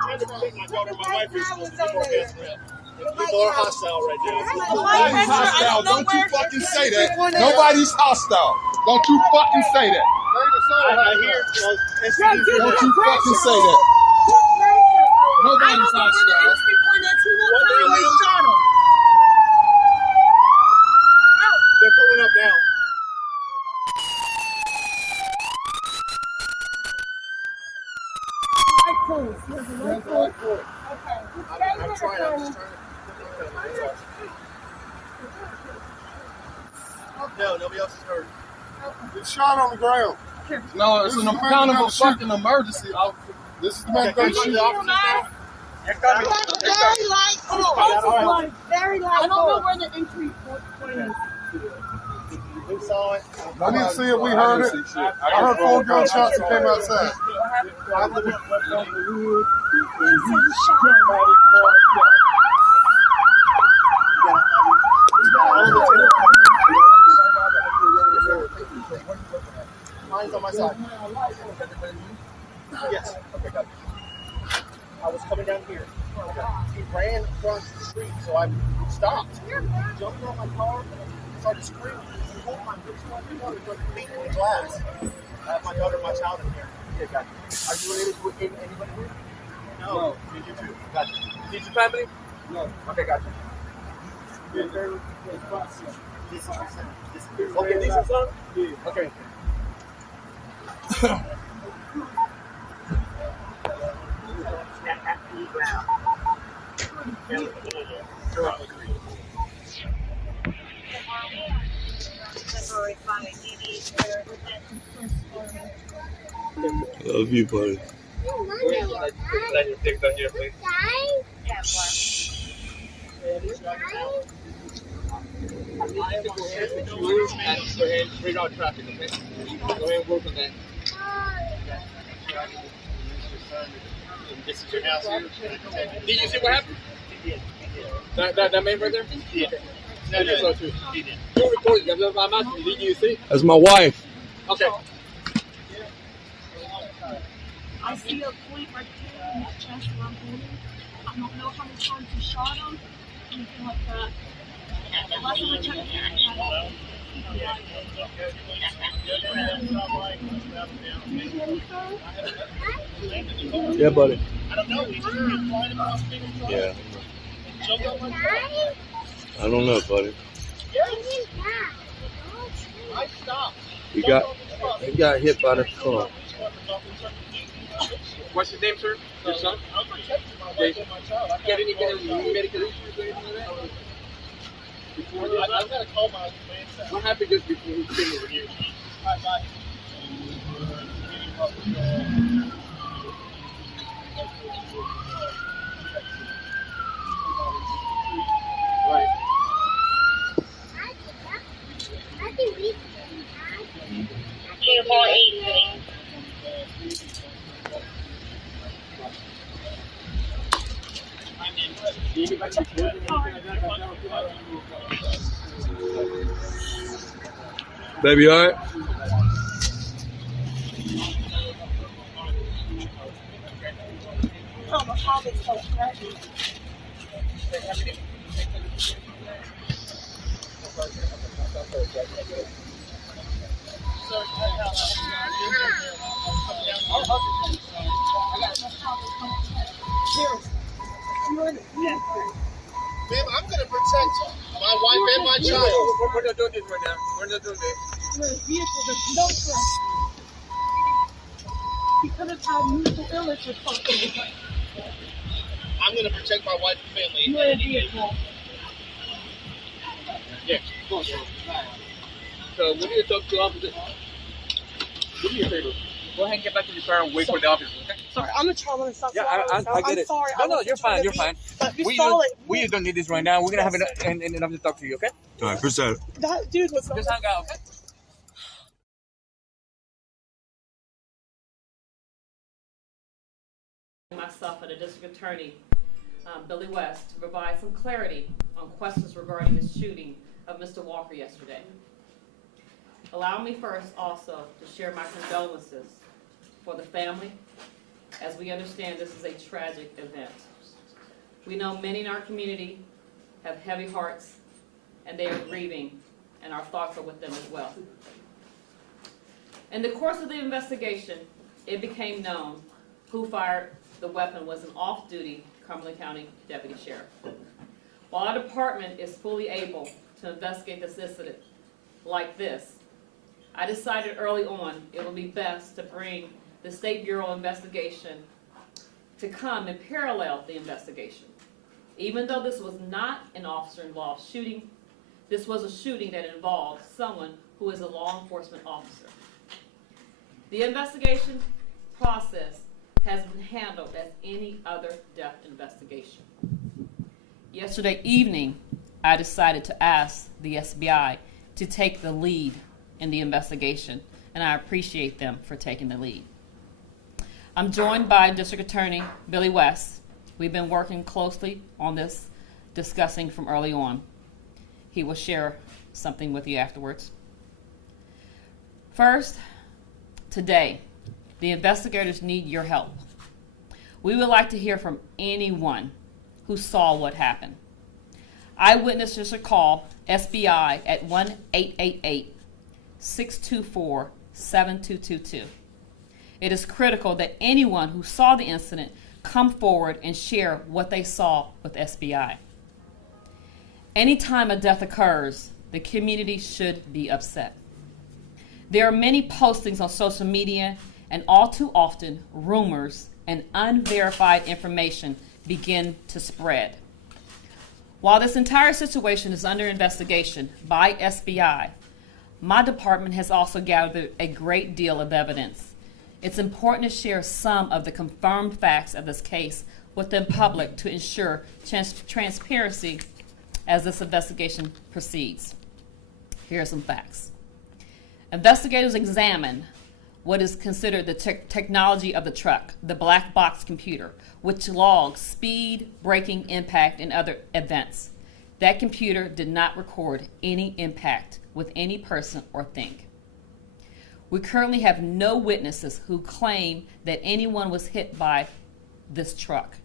trying to protect my daughter. My wife is supposed to be more best friend. People are hostile right now. Nobody's hostile. Don't you fucking say that. Nobody's hostile. Don't you fucking say that. I hear. Don't you fucking say that. Nobody's hostile. They're pulling up now. I'm trying. I'm just trying to. No, nobody else is hurt. It's shot on the ground. No, it's an accountable fucking emergency. This is the man going to shoot. They're coming. Very light. I don't know where the entry point is. We saw it. I didn't see it. We heard it. I heard 4 gunshots that came outside. Mine's on my side. Yes. Okay, got it. I was coming down here. He ran across the street, so I stopped. Jumped on my car, started screaming. He pulled my feet in the glass. I have my daughter and my child in here. Yeah, got you. Are you related to anybody here? No. Did you too? Got you. Did your family? No. Okay, got you. Okay, these are some? Yeah. Okay. Love you, buddy. Let your dick down here, please. Go ahead and read out traffic, okay? Go ahead and work on that. This is your house here. Did you see what happened? He did. That man right there? Yeah. That is so too. He did. You recorded that. I'm asking, did you see? That's my wife. Okay. I see a point right there in that chest where I'm holding. I don't know how many times you shot him, anything like that. Last time I checked, Yeah, buddy. I don't know. Yeah. I don't know, buddy. I stopped. He got hit by the car. What's his name, sir? Your son? I'm protecting my wife and my child. Got any medical issues or anything like that? I've got to call my man. What happened just before he came over here? Bye. Right. Baby, all right? Ma'am, I'm going to protect my wife and my child. We're not doing this right now. We're not doing this. We're a vehicle that's no threat. He could have had mental illness or something. I'm going to protect my wife and family. You're a vehicle. Yeah. So we need to talk to the officer. Do me a favor. Go ahead and get back to your car and wait for the officer, okay? Sorry, I'm a trauma and stuff. Yeah, I get it. Sorry. No, you're fine. You're fine. We don't need this right now. We're gonna have enough to talk to you, okay? All right, appreciate it. That dude was. Just hang out, okay? Myself and the district attorney, Billy West, to provide some clarity on questions regarding the shooting of Mr. Walker yesterday. Allow me first also to share my condolences for the family, as we understand this is a tragic event. We know many in our community have heavy hearts, and they are grieving, and our thoughts are with them as well. In the course of the investigation, it became known who fired the weapon was an off-duty Cumberland County Deputy Sheriff. While our department is fully able to investigate this incident like this, I decided early on it would be best to bring the State Bureau of Investigation to come and parallel the investigation. Even though this was not an officer-involved shooting, this was a shooting that involved someone who is a law enforcement officer. The investigation process has been handled as any other death investigation. Yesterday evening, I decided to ask the FBI to take the lead in the investigation, and I appreciate them for taking the lead. I'm joined by District Attorney Billy West. We've been working closely on this, discussing from early on. He will share something with you afterwards. First, today, the investigators need your help. We would like to hear from anyone who saw what happened. Eyewitnesses should call SBI at 1-888-624-7222. It is critical that anyone who saw the incident come forward and share what they saw with SBI. Anytime a death occurs, the community should be upset. There are many postings on social media, and all too often, rumors and unverified information begin to spread. While this entire situation is under investigation by SBI, my department has also gathered a great deal of evidence. It's important to share some of the confirmed facts of this case with the public to ensure transparency as this investigation proceeds. Here are some facts. Investigators examined what is considered the technology of the truck, the black box computer, which logs speed, braking, impact, and other events. That computer did not record any impact with any person or thing. We currently have no witnesses who claim that anyone was hit by this truck.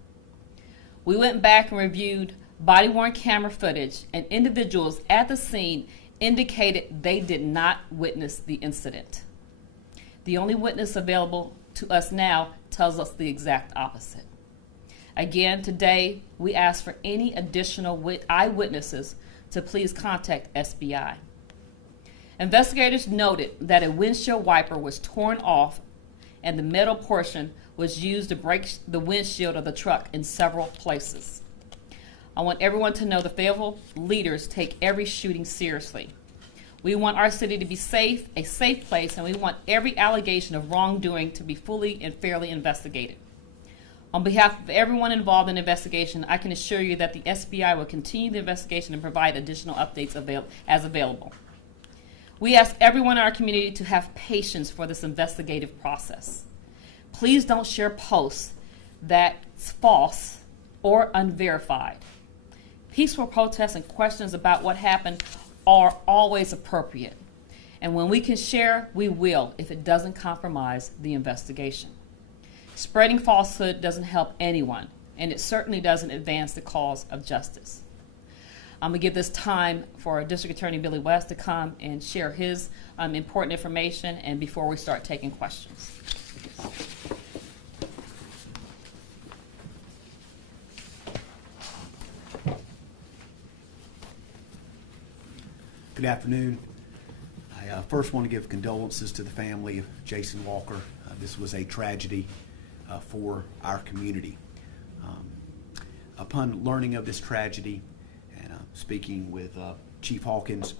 We went back and reviewed body-worn camera footage, and individuals at the scene indicated they did not witness the incident. The only witness available to us now tells us the exact opposite. Again, today, we ask for any additional eyewitnesses to please contact SBI. Investigators noted that a windshield wiper was torn off and the metal portion was used to break the windshield of the truck in several places. I want everyone to know the faithful leaders take every shooting seriously. We want our city to be safe, a safe place, and we want every allegation of wrongdoing to be fully and fairly investigated. On behalf of everyone involved in the investigation, I can assure you that the SBI will continue the investigation and provide additional updates as available. We ask everyone in our community to have patience for this investigative process. Please don't share posts that's false or unverified. Peaceful protests and questions about what happened are always appropriate. And when we can share, we will, if it doesn't compromise the investigation. Spreading falsehood doesn't help anyone, and it certainly doesn't advance the cause of justice. I'm going to give this time for District Attorney Billy West to come and share his important information, and before we start taking questions. Good afternoon. I first want to give condolences to the family of Jason Walker. This was a tragedy for our community. Upon learning of this tragedy and speaking with Chief Hawkins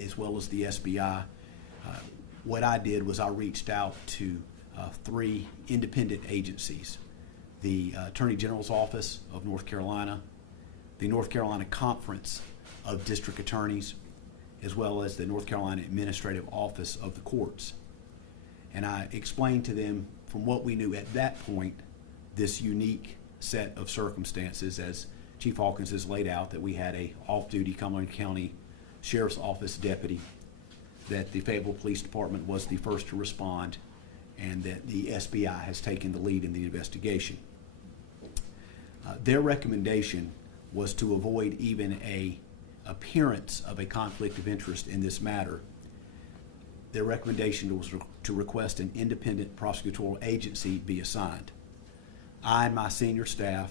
as well as the SBI, what I did was I reached out to 3 independent agencies: the Attorney General's Office of North Carolina, the North Carolina Conference of District Attorneys, as well as the North Carolina Administrative Office of the Courts. And I explained to them, from what we knew at that point, this unique set of circumstances, as Chief Hawkins has laid out, that we had a off-duty Cumberland County Sheriff's Office deputy, that the Fayetteville Police Department was the first to respond, and that the SBI has taken the lead in the investigation. Their recommendation was to avoid even a appearance of a conflict of interest in this matter. Their recommendation was to request an independent prosecutorial agency be assigned. I and my senior staff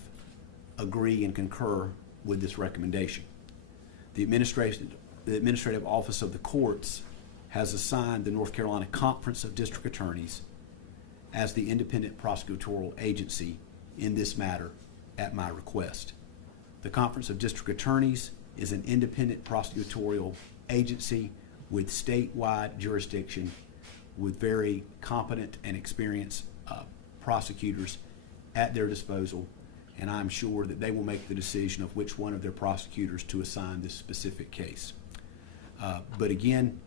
agree and concur with this recommendation. The Administrative Office of the Courts has assigned the North Carolina Conference of District Attorneys as the independent prosecutorial agency in this matter at my request. The Conference of District Attorneys is an independent prosecutorial agency with statewide jurisdiction, with very competent and experienced prosecutors at their disposal, and I'm sure that they will make the decision of which one of their prosecutors to assign this specific case. But again,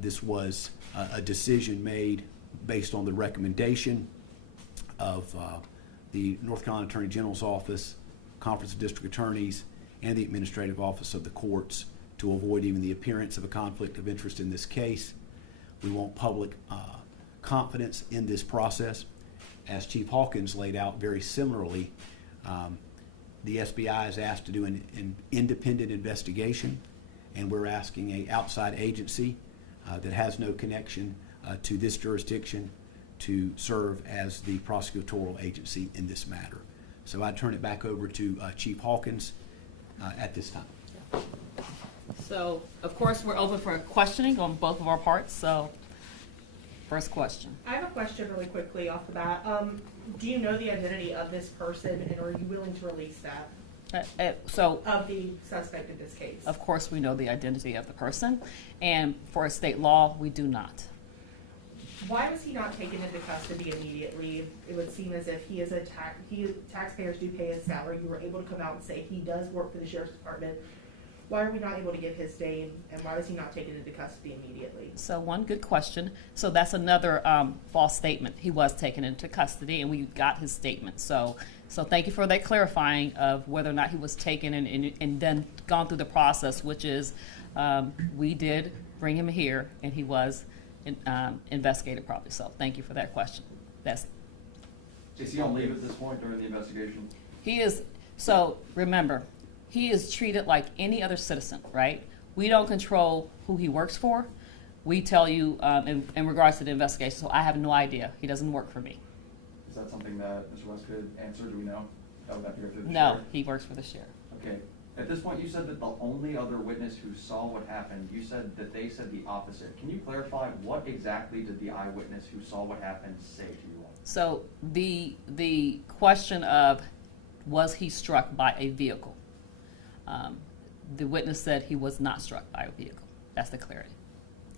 this was a decision made based on the recommendation of the North Carolina Attorney General's Office, Conference of District Attorneys, and the Administrative Office of the Courts to avoid even the appearance of a conflict of interest in this case. We want public confidence in this process. As Chief Hawkins laid out very similarly, the SBI is asked to do an independent investigation, and we're asking an outside agency that has no connection to this jurisdiction to serve as the prosecutorial agency in this matter. So I turn it back over to Chief Hawkins at this time. So, of course, we're open for questioning on both of our parts. So, first question. I have a question really quickly off the bat. Do you know the identity of this person, and are you willing to release that? Of the suspect in this case? Of course, we know the identity of the person, and for a state law, we do not. Why was he not taken into custody immediately? It would seem as if he is taxpayers do pay his salary. You were able to come out and say he does work for the Sheriff's Department. Why are we not able to get his name, and why was he not taken into custody immediately? So one good question. So that's another false statement. He was taken into custody, and we got his statement. So thank you for that clarifying of whether or not he was taken and then gone through the process, which is we did bring him here, and he was investigated properly. So thank you for that question. Is he on leave at this point during the investigation? He is. So remember, he is treated like any other citizen, right? We don't control who he works for. We tell you in regards to the investigation. So I have no idea. He doesn't work for me. Is that something that Mr. West could answer? Do we know? That would have to go through the No, sheriff? he works for the sheriff. Okay. At this point, you said that the only other witness who saw what happened, you said that they said the opposite. Can you clarify what exactly did the eyewitness who saw what happened say to you all? So the question of was he struck by a vehicle? The witness said he was not struck by a vehicle. That's the clarity.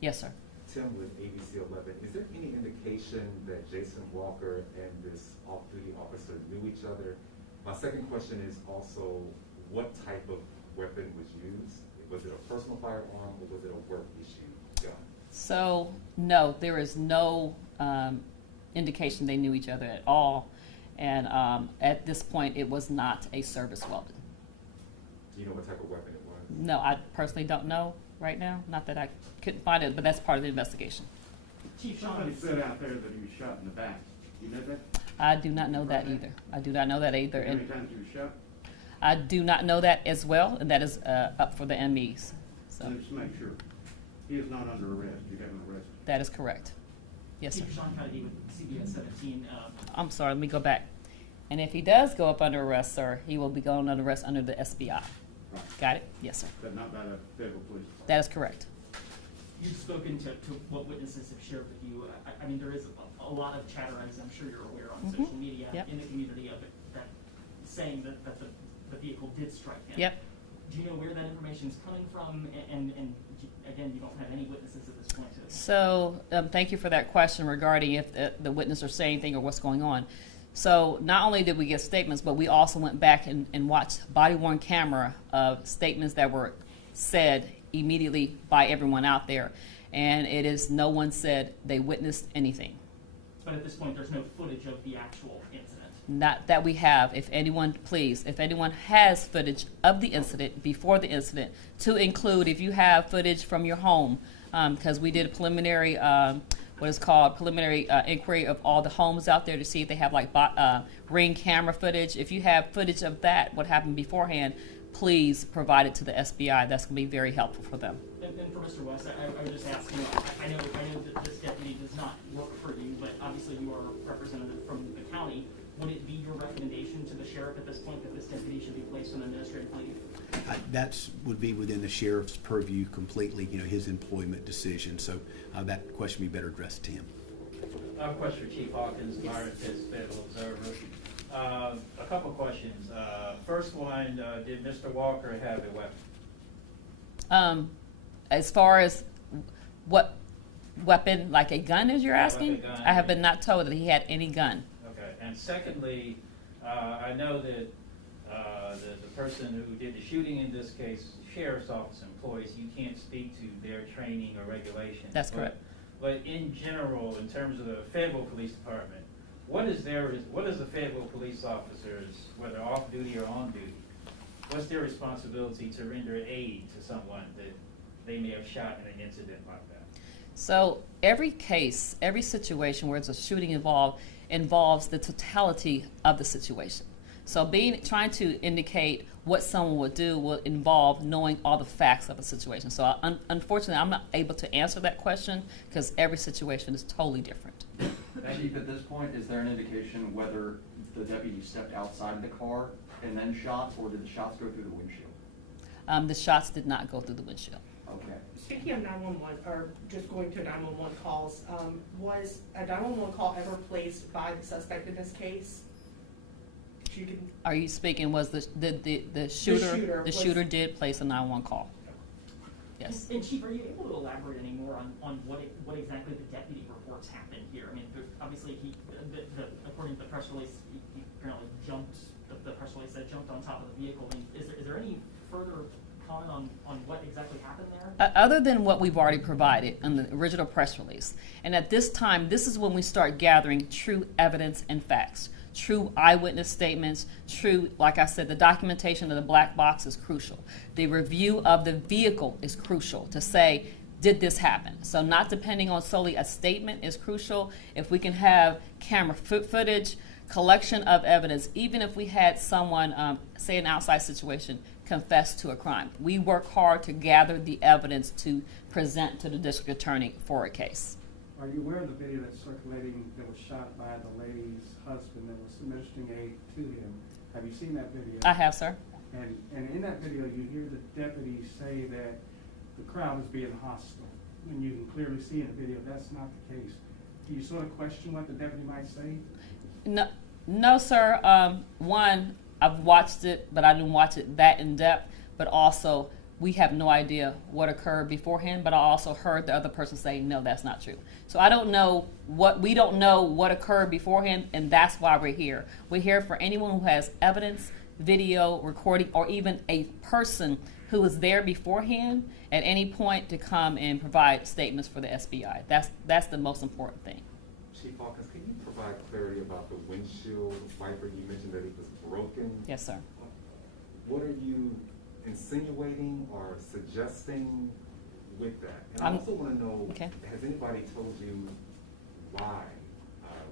Yes, sir. Tim with ABC 11. Is there any indication that Jason Walker and this off-duty officer knew each other? My second question is also, what type of weapon was used? Was it a personal firearm or was it a work-issue gun? So, no, there is no indication they knew each other at all. And at this point, it was not a service weapon. Do you know what type of weapon it was? No, I personally don't know right now. Not that I couldn't find it, but that's part of the investigation. Chief Somebody said out there that he was shot in the back. You know that? I do not know that either. I do not know that either. How many times he was shot? I do not know that as well, and that is up for the MEs. So Let's make sure. He is not under arrest. You haven't arrested. that is correct. Yes, sir. Chief Sean Kennedy with CBS 17. I'm sorry, let me go back. And if he does go up under arrest, sir, he will be going under arrest under the SBI. Right. Got it? Yes, sir. But not by the federal police. That is correct. You've spoken to what witnesses have shared with you. I mean, there is a lot of chatter, as I'm sure you're aware, on social media in the community of it, that saying that the vehicle did strike him. Yep. Do you know where that information is coming from? And again, you don't have any witnesses at this point. So thank you for that question regarding if the witness are saying anything or what's going on. So not only did we get statements, but we also went back and watched body-worn camera of statements that were said immediately by everyone out there. And it is no one said they witnessed anything. But at this point, there's no footage of the actual incident. Not that we have. If anyone, please, if anyone has footage of the incident, before the incident, to include if you have footage from your home, because we did a preliminary what is called preliminary inquiry of all the homes out there to see if they have like ring camera footage. If you have footage of that, what happened beforehand, please provide it to the SBI. That's going to be very helpful for them. And for Mr. West, I would just ask, I know that this deputy does not work for you, but obviously you are a representative from the county. Would it be your recommendation to the sheriff at this point that this deputy should be placed on administrative leave? That would be within the sheriff's purview completely, his employment decision. So that question would be better addressed to him. I have a question for Chief Hawkins, Myron Pitts, Federal Observer. A couple questions. First one, did Mr. Walker have a weapon? As far as what weapon, like a gun, as you're asking? Like a gun, I have been not told that he had any gun. Okay. And secondly, I know that the person who did the shooting in this case, sheriff's office employees, you can't speak to their training or regulations. That's correct. But in general, in terms of the federal police department, what is the federal police officers, whether off duty or on duty, what's their responsibility to render aid to someone that they may have shot in an incident like that? So every case, every situation where there's a shooting involves the totality of the situation. So trying to indicate what someone would do will involve knowing all the facts of a situation. So unfortunately, I'm not able to answer that question because every situation is totally different. Chief, at this point, is there an indication whether the deputy stepped outside the car and then shot, or did the shots go through the windshield? The shots did not go through the windshield. Okay. Speaking of 911, or just going to 911 calls, was a 911 call ever placed by the suspect in this case? Are you speaking, was the shooter did place a 911 call? Yes. And Chief, are you able to elaborate any more on what exactly the deputy reports happened here? I mean, obviously according to the press release, he apparently jumped, the press release said jumped on top of the vehicle. I mean, is there any further comment on what exactly happened there? Other than what we've already provided in the original press release. And at this time, this is when we start gathering true evidence and facts. True eyewitness statements, like I said, the documentation of the black box is crucial. The review of the vehicle is crucial to say, did this happen? So not depending on solely a statement is crucial. If we can have camera footage, collection of evidence, even if we had someone, say an outside situation, confess to a crime. We work hard to gather the evidence to present to the district attorney for a case. Are you aware of the video that's circulating that was shot by the lady's husband that was administering aid to him? Have you seen that video? I have, sir. And in that video, you hear the deputy say that the crowd is being hostile. And you can clearly see in the video that's not the case. Do you sort of question what the deputy might say? No, sir. One, I've watched it, but I didn't watch it that in depth. But also, we have no idea what occurred beforehand, but I also heard the other person say, no, that's not true. So we don't know what occurred beforehand, and that's why we're here. We're here for anyone who has evidence, video, recording, or even a person who was there beforehand at any point to come and provide statements for the SBI. That's the most important thing. Chief Hawkins, can you provide clarity about the windshield wiper? You mentioned that it was broken. Yes, sir. What are you insinuating or suggesting with that? And I also want to know, has anybody told you why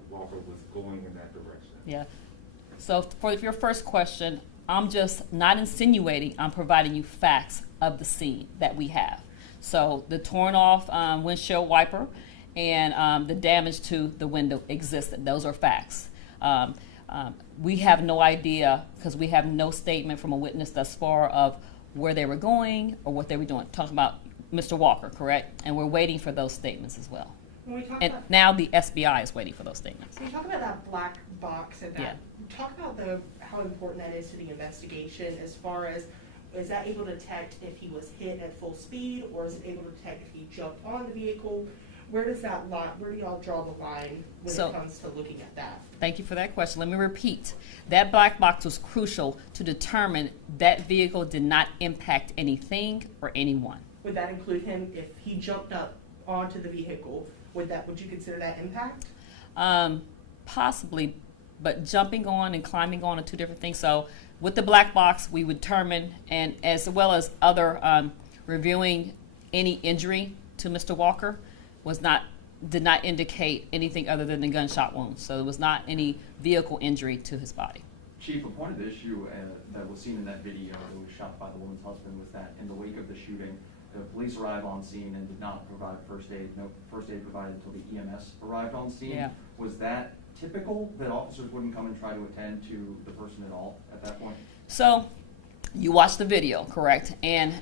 Walker was going in that direction? Yeah. So for your first question, I'm just not insinuating, I'm providing you facts of the scene that we have. So the torn off windshield wiper and the damage to the window existed. Those are facts. We have no idea because we have no statement from a witness thus far of where they were going or what they were doing. Talking about Mr. Walker, correct? And we're waiting for those statements as well. And now the SBI is waiting for those statements. So you talk about that black box and that. Talk about how important that is to the investigation as far as, is that able to detect if he was hit at full speed, or is it able to detect if he jumped on the vehicle? Where does that line, where do y'all draw the line when it comes to looking at that? Thank you for that question. Let me repeat. That black box was crucial to determine that vehicle did not impact anything or anyone. Would that include him if he jumped up onto the vehicle? Would you consider that impact? Possibly, but jumping on and climbing on are two different things. So with the black box, we would determine, and as well as other reviewing any injury to Mr. Walker was not did not indicate anything other than the gunshot wound. So there was not any vehicle injury to his body. Chief, a point of the issue that was seen in that video that was shot by the woman's husband was that in the wake of the shooting, the police arrived on scene and did not provide first aid. No first aid provided until the EMS arrived on scene. Yeah. Was that typical that officers wouldn't come and try to attend to the person at all at that point? So you watched the video, correct? And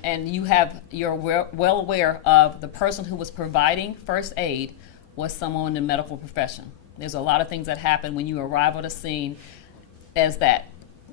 you're well aware of the person who was providing first aid was someone in the medical profession. There's a lot of things that happen when you arrive at a scene as that,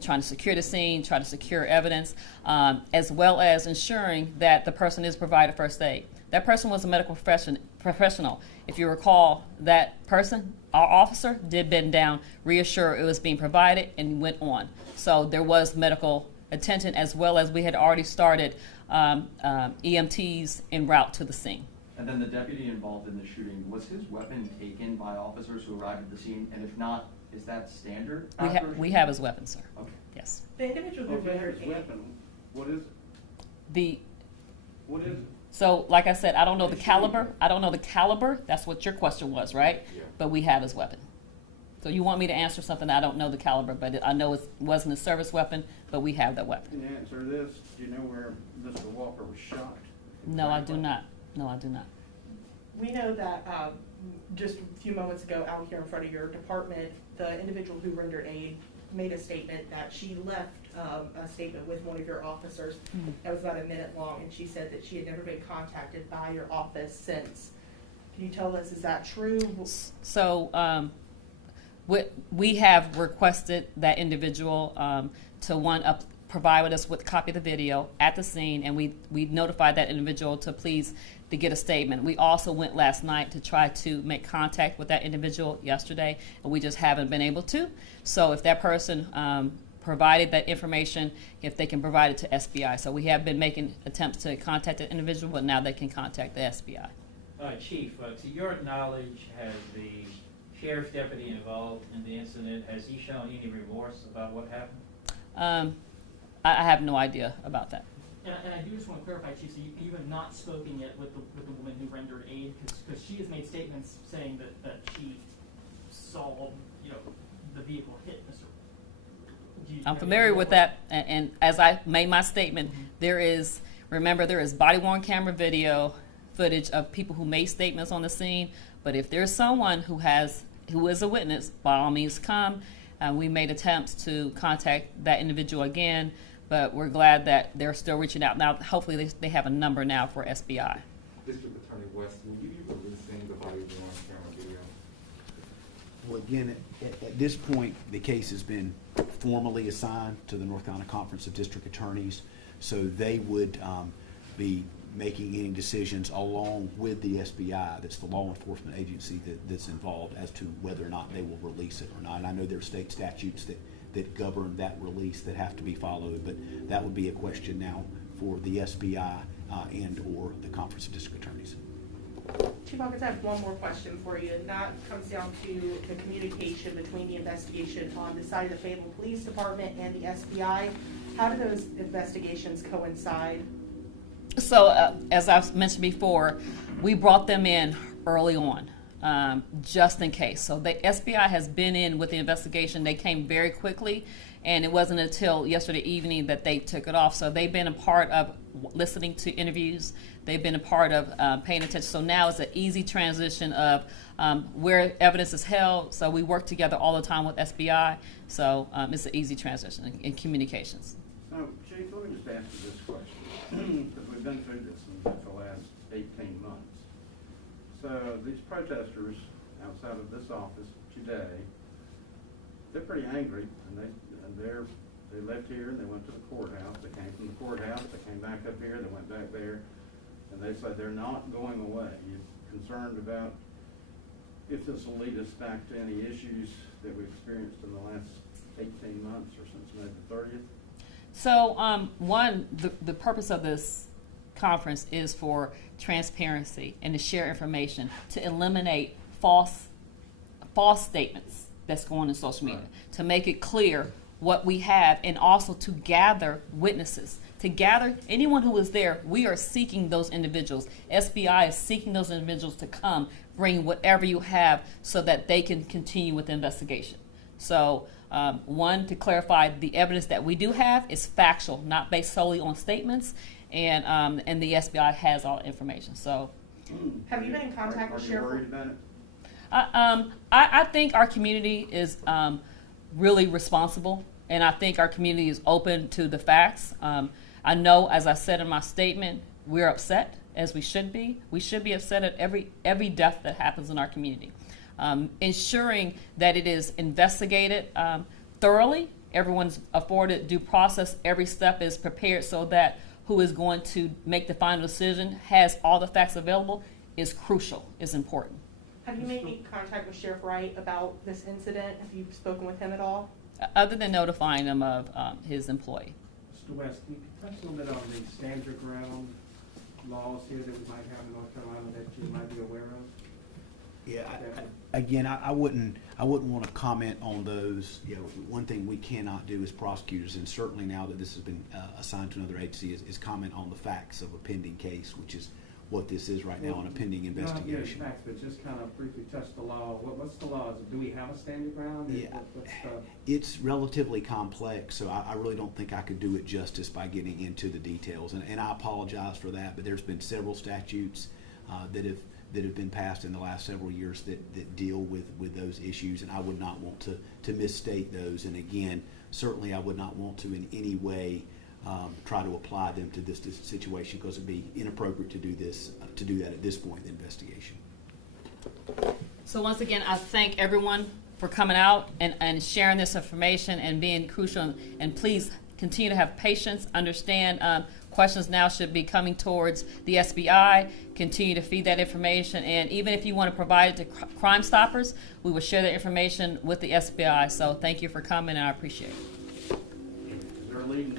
trying to secure the scene, trying to secure evidence, as well as ensuring that the person is provided first aid. That person was a medical professional. If you recall, that person, our officer, did bend down, reassure it was being provided, and went on. So there was medical attention, as well as we had already started EMTs en route to the scene. And then the deputy involved in the shooting, was his weapon taken by officers who arrived at the scene? And if not, is that standard? We have his weapon, sir. Okay. Yes. The individual who rendered his weapon, what is it? What is it? So, like I said, I don't know the caliber. I don't know the caliber. That's what your question was, right? Yeah. But we have his weapon. So you want me to answer something I don't know the caliber, but I know it wasn't a service weapon, but we have that weapon. Can you answer this? Do you know where Mr. Walker was shot? No, I do not. No, I do not. We know that just a few moments ago out here in front of your department, the individual who rendered aid made a statement that she left a statement with one of your officers that was about a minute long, and she said that she had never been contacted by your office since. Can you tell us, is that true? So we have requested that individual to provide us with a copy of the video at the scene, and we notified that individual to get a statement. We also went last night to try to make contact with that individual yesterday, and we just haven't been able to. So if that person provided that information, if they can provide it to SBI. So we have been making attempts to contact the individual, but now they can contact the SBI. Chief, to your knowledge, has the sheriff's deputy involved in the incident, has he shown any remorse about what happened? I have no idea about that. And I do just want to clarify, Chief, so you have not spoken yet with the woman who rendered aid, because she has made statements saying that she saw, the vehicle hit Mr. I'm familiar with that, and as I made my statement, there is body-worn camera video footage of people who made statements on the scene, but if there's someone who is a witness, by all means come. We made attempts to contact that individual again, but we're glad that they're still reaching out. Now, hopefully they have a number now for SBI. District Attorney West, will you be releasing the body-worn camera video? Well, again, at this point, the case has been formally assigned to the North Carolina Conference of District Attorneys, so they would be making any decisions along with the SBI, that's the law enforcement agency that's involved, as to whether or not they will release it or not. And I know there are state statutes that govern that release that have to be followed, but that would be a question now for the SBI and or the Conference of District Attorneys. Chief Hawkins, I have one more question for you, and that comes down to the communication between the investigation on the side of the Fayetteville Police Department and the SBI. How do those investigations coincide? So, as I've mentioned before, we brought them in early on, just in case. So the SBI has been in with the investigation. They came very quickly, and it wasn't until yesterday evening that they took it off. So they've been a part of listening to interviews. They've been a part of paying attention. So now it's an easy transition of where evidence is held. So we work together all the time with SBI. So it's an easy transition in communications. So, Chief, let me just ask you this question, because we've been through this in the last 18 months. So these protesters outside of this office today, they're pretty angry, and they left here and they went to the courthouse. They came from the courthouse, they came back up here, they went back there, and they said they're not going away. You're concerned about if this will lead us back to any issues that we experienced in the last 18 months or since May the 30th? So, the purpose of this conference is for transparency and to share information, to eliminate false statements that's going on in social media, to make it clear what we have, and also to gather witnesses to gather anyone who was there. We are seeking those individuals. SBI is seeking those individuals to come, bring whatever you have so that they can continue with the investigation. So one, to clarify, the evidence that we do have is factual, not based solely on statements, and the SBI has all information. So have you been in contact with Sheriff? Are you worried about it? I think our community is really responsible, and I think our community is open to the facts. I know, as I said in my statement, we're upset, as we should be. We should be upset at every death that happens in our community. Ensuring that it is investigated thoroughly, everyone's afforded due process, every step is prepared so that who is going to make the final decision has all the facts available is crucial, is important. Have you made any contact with Sheriff Wright about this incident? Have you spoken with him at all? Other than notifying him of his employee. Mr. West, can you touch a little bit on the stand your ground laws here that we might have in North Carolina that you might be aware of? Yeah, again, I wouldn't want to comment on those. You know, one thing we cannot do as prosecutors, and certainly now that this has been assigned to another agency, is comment on the facts of a pending case, which is what this is right now, on a pending investigation. Not facts, but just kind of briefly touch the law. What's the law? Do we have a stand your ground? Yeah, it's relatively complex, so I really don't think I could do it justice by getting into the details, and I apologize for that. But there's been several statutes that have been passed in the last several years that deal with those issues, and I would not want to misstate those. And again, certainly I would not want to in any way try to apply them to this situation, because it'd be inappropriate to do that at this point in the investigation. So once again, I thank everyone for coming out and sharing this information and being crucial. And please continue to have patience. Understand questions now should be coming towards the SBI. Continue to feed that information. And even if you want to provide it to Crime Stoppers, we will share that information with the SBI. So thank you for coming, and I appreciate it. Is there a leading